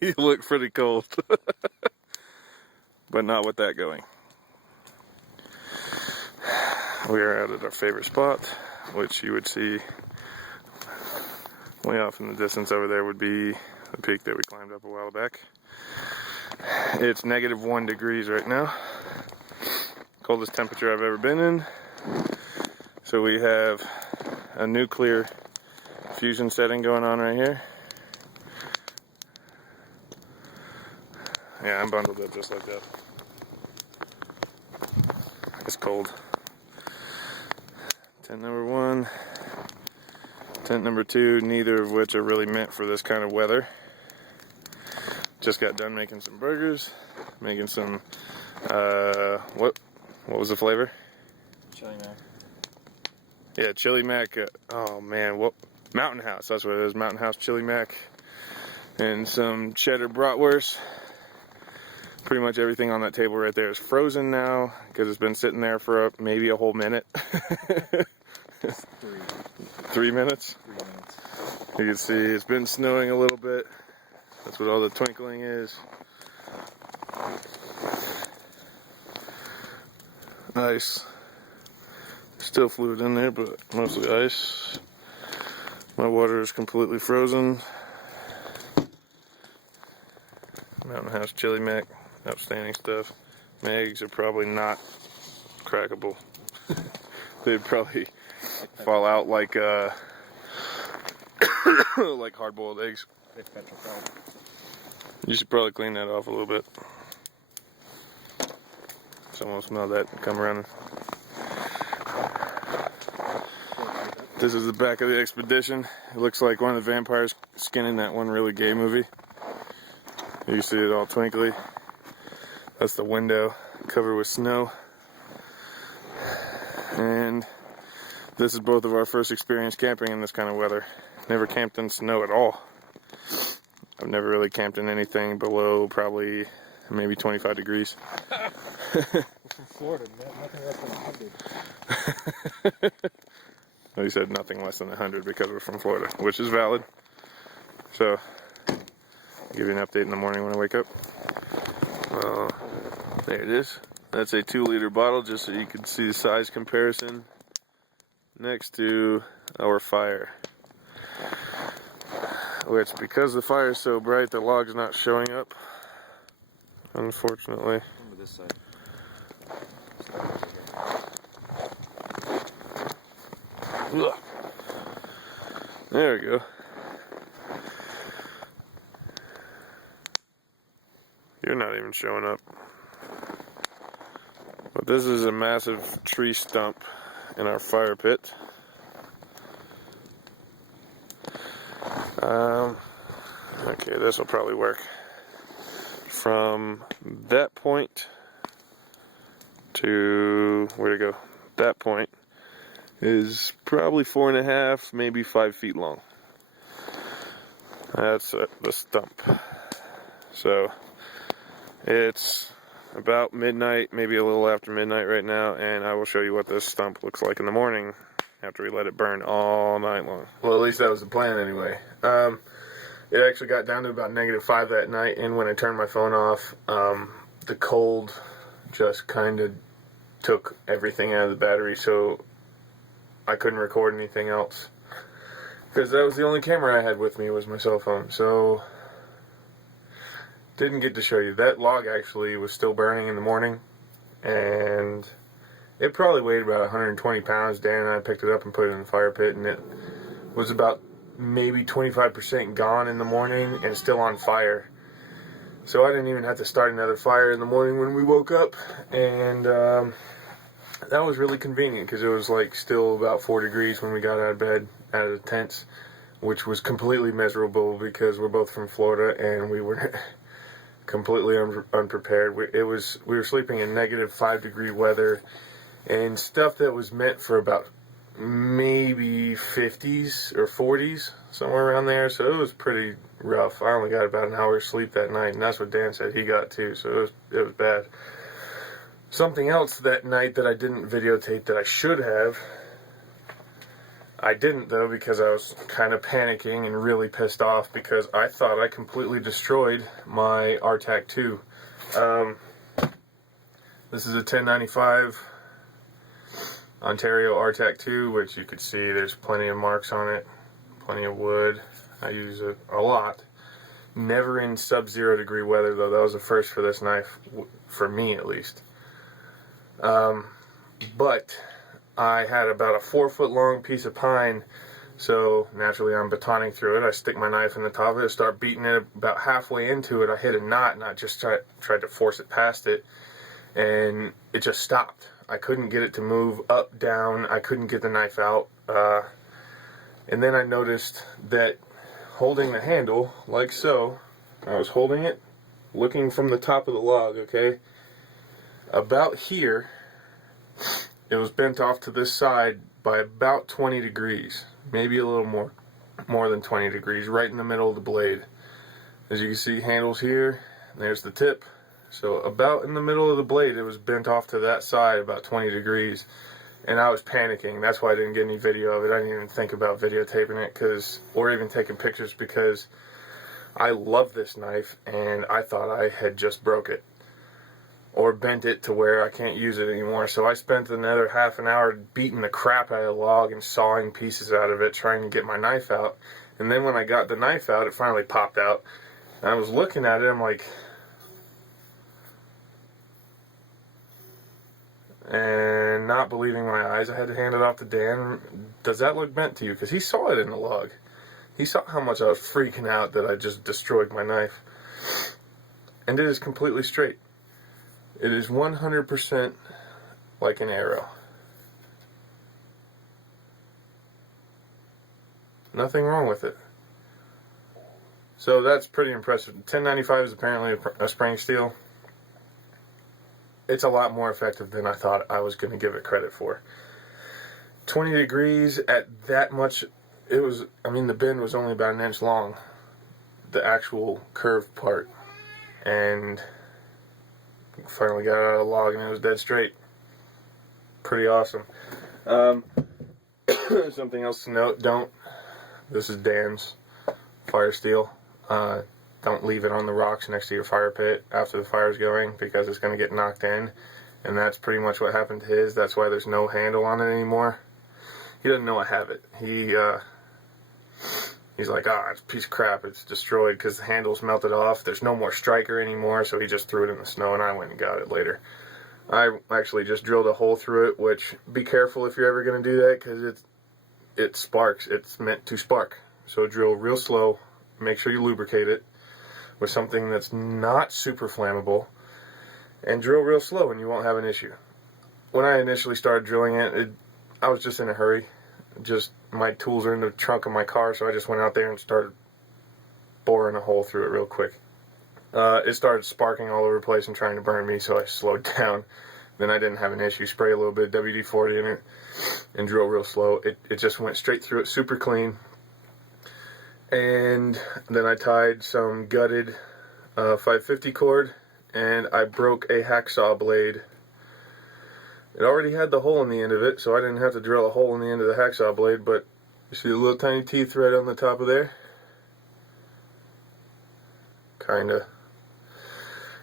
You look pretty cold. But not with that going. We are out at our favorite spot, which you would see way off in the distance over there would be the peak that we climbed up a while back. It's -1 degrees right now. Coldest temperature I've ever been in. So we have a nuclear fusion setting going on right here. Yeah, I'm bundled up just like that. It's cold. Tent number 1, tent number 2, neither of which are really meant for this kind of weather. Just got done making some burgers, making some, what was the flavor? Chili Mac. Yeah, Chili Mac, oh man, what? Mountain House, that's what it is, Mountain House Chili Mac. And some cheddar bratwurst. Pretty much everything on that table right there is frozen now because it's been sitting there for maybe a whole minute. 3 minutes? 3 minutes. You can see it's been snowing a little bit. That's what all the twinkling is. Ice. Still fluid in there, but mostly ice. My water is completely frozen. Mountain House Chili Mac. Outstanding stuff. My eggs are probably not crackable. They'd probably fall out like like hard-boiled eggs. You should probably clean that off a little bit. Someone will smell that and come running. This is the back of the expedition. It looks like one of the vampires skinning that one really gay movie. You see it all twinkly. That's the window covered with snow. And this is both of our first experience camping in this kind of weather. Never camped in snow at all. I've never really camped in anything below probably maybe 25 degrees. We're from Florida, nothing less than 100. Well, you said nothing less than 100 because we're from Florida, which is valid. So, I'll give you an update in the morning when I wake up. There it is. That's a 2-liter bottle, just so you can see the size comparison next to our fire. Which, because the fire is so bright, the log's not showing up, unfortunately. Over this side. Ugh. There we go. You're not even showing up. But this is a massive tree stump in our fire pit. Okay, this will probably work. From that point to, where to go? That point is probably 4.5, maybe 5 feet long. That's the stump. So it's about midnight, maybe a little after midnight right now, and I will show you what this stump looks like in the morning after we let it burn all night long. Well, at least that was the plan anyway. It actually got down to about -5 that night, and when I turned my phone off, the cold just kind of took everything out of the battery, so I couldn't record anything else. Because that was the only camera I had with me, was my cell phone, so didn't get to show you. That log actually was still burning in the morning, and it probably weighed about 120 pounds. Dan and I picked it up and put it in the fire pit, and it was about maybe 25% gone in the morning and still on fire. So I didn't even have to start another fire in the morning when we woke up, and that was really convenient because it was like still about 4 degrees when we got out of bed, out of the tents, which was completely miserable because we're both from Florida and we were completely unprepared. We were sleeping in -5 degree weather and stuff that was meant for about maybe 50s or 40s, somewhere around there. So it was pretty rough. I only got about an hour's sleep that night, and that's what Dan said he got too. So it was bad. Something else that night that I didn't videotape that I should have. I didn't though, because I was kind of panicking and really pissed off because I thought I completely destroyed my RTAC 2. This is a 1095 Ontario RTAC 2, which you could see there's plenty of marks on it, plenty of wood. I use it a lot. Never in sub-0 degree weather though. That was a first for this knife, for me at least. But I had about a 4-foot long piece of pine, so naturally I'm batoning through it. I stick my knife in the top of it, start beating it. About halfway into it, I hit a knot, and I just tried to force it past it, and it just stopped. I couldn't get it to move up, down. I couldn't get the knife out. And then I noticed that holding the handle, like so, I was holding it, looking from the top of the log, okay? About here, it was bent off to this side by about 20 degrees, maybe a little more than 20 degrees, right in the middle of the blade. As you can see, handles here, and there's the tip. So about in the middle of the blade, it was bent off to that side about 20 degrees. And I was panicking. That's why I didn't get any video of it. I didn't even think about videotaping it, or even taking pictures, because I love this knife and I thought I had just broke it or bent it to where I can't use it anymore. So I spent another half an hour beating the crap out of the log and sawing pieces out of it, trying to get my knife out. And then when I got the knife out, it finally popped out. And I was looking at it, I'm like, and not believing my eyes. I had to hand it off to Dan. Does that look bent to you? Because he saw it in the log. He saw how much I was freaking out that I just destroyed my knife. And it is completely straight. It is 100% like an arrow. Nothing wrong with it. So that's pretty impressive. 1095 is apparently a spring steel. It's a lot more effective than I thought I was going to give it credit for. 20 degrees at that much, it was, I mean, the bend was only about an inch long, the actual curved part. And finally got it out of the log and it was dead straight. Pretty awesome. Something else to note, this is Dan's fire steel. Don't leave it on the rocks next to your fire pit after the fire's going, because it's going to get knocked in. And that's pretty much what happened to his. That's why there's no handle on it anymore. He doesn't know I have it. He's like, it's a piece of crap. It's destroyed because the handle's melted off. There's no more striker anymore, so he just threw it in the snow, and I went and got it later. I actually just drilled a hole through it, which, be careful if you're ever going to do that, because it sparks. It's meant to spark. So drill real slow. Make sure you lubricate it with something that's not super flammable, and drill real slow and you won't have an issue. When I initially started drilling it, I was just in a hurry. My tools are in the trunk of my car, so I just went out there and started boring a hole through it real quick. It started sparking all over the place and trying to burn me, so I slowed down. Then I didn't have an issue. Spray a little bit of WD-40 in it and drill real slow. It just went straight through it, super clean. And then I tied some gutted 550 cord, and I broke a hacksaw blade. It already had the hole in the end of it, so I didn't have to drill a hole in the end of the hacksaw blade, but you see the little tiny teeth right on the top of there? Kinda.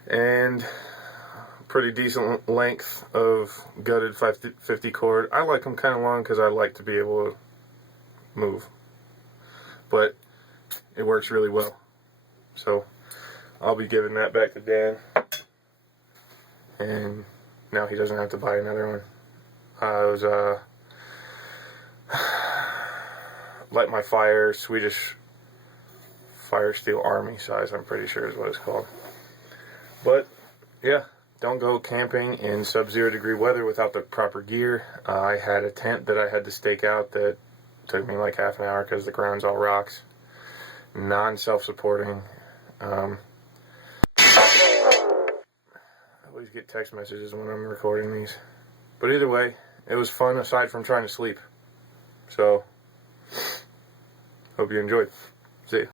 And pretty decent length of gutted 550 cord. I like them kind of long because I like to be able to move. But it works really well. So I'll be giving that back to Dan. And now he doesn't have to buy another one. It was Light My Fire Swedish Fire Steel Army size, I'm pretty sure is what it's called. But yeah, don't go camping in sub-0 degree weather without the proper gear. I had a tent that I had to stake out that took me like half an hour because the ground's all rocks. Non-self-supporting. I always get text messages when I'm recording these. But either way, it was fun aside from trying to sleep. So, hope you enjoyed. See ya.